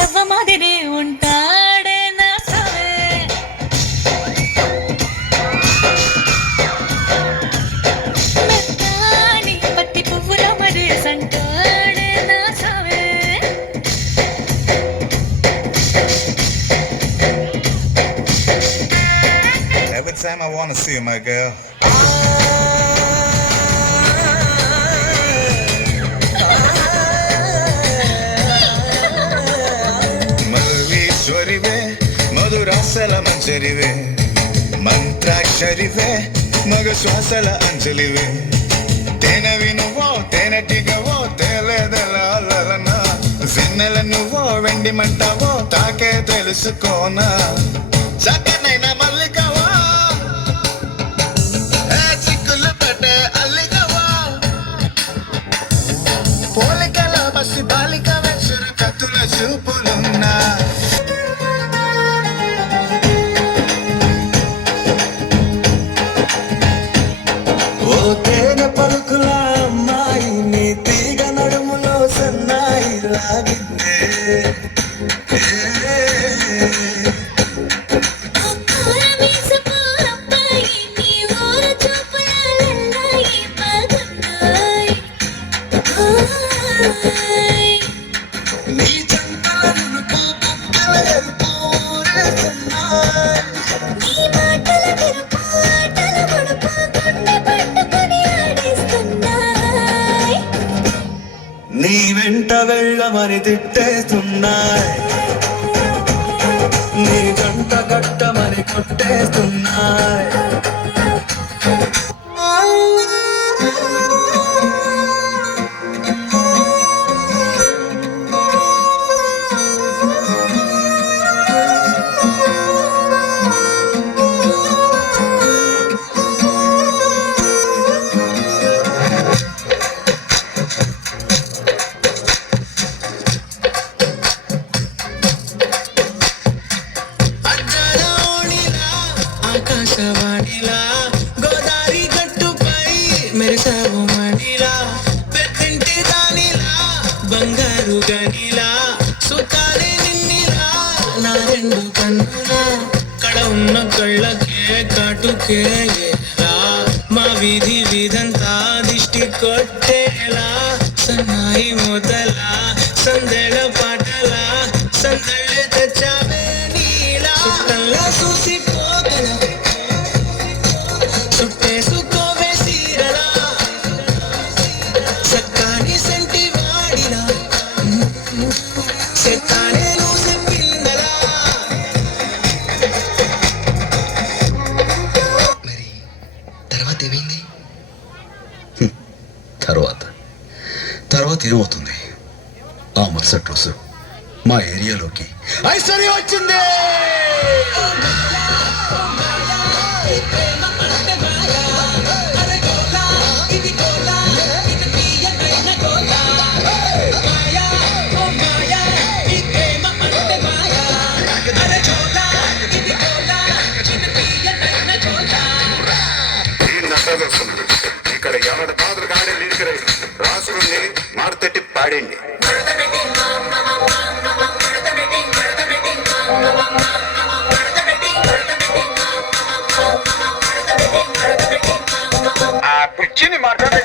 రవ్వ మాదిరి ఉంటాడే నా సావే మెత్తాని పత్తి పువ్వుల మరి సంటాడే నా సావే Every time I wanna see you, my girl. మధురీశ్వరివే మధురాసల మంజరివే మంత్రాక్షరివే మగ శ్వాసల అంజలివే తేనవి నువ్వో తేనెటిగవో తేలేదలన వెన్నెల నువ్వో వెండి మంటావో తాకే తెలుసుకోనా చక్కనైన మల్లికవా చిక్కులు పెట్టే అల్లికవా పోలికల బస్సి బాలిక వెచ్చురు కత్తుల చూపులున్నా ఓ తేనె పలుకుల అమ్మాయి నీ తీగ నడుములో సన్నాయి లాగిందే నీ జంటల నునుపు బుగ్గల ఎరుపు ఊరేస్తున్నాయి నీ వెంట వెళ్ళమని తిట్టేస్తున్నాయి నీ జంట కట్టమని కొట్టేస్తున్నాయి ఆకాశవాణిలా గోదారి గట్టుపై మెరిసావు మణిలా పెద్దింటి దానిలా బంగారు గనిలా సుతాలి నిన్నిలా నా రెండు కన్నులా కడ ఉన్న కళ్ళకే కాటుకే ఎలా మా వీధి వీధంతా దిష్టి కొట్టేలా సన్నాయి మొదలా సందెళ పాటలా సందళ్ళ తెచ్చావే నీలా చుట్టంలా చూసి మరి తర్వాత ఏమైంది? తర్వాత ఏమవుతుంది? ఆ మరుసటి రోజు మా ఏరియాలోకి ఐశ్వర్య వచ్చింది. ఇక్కడ ఎవరి పాత్ర కానీ లిరికరై రాసుకుని మారుతట్టి పాడండి. ఆ పిచ్చిని మాట్లాడే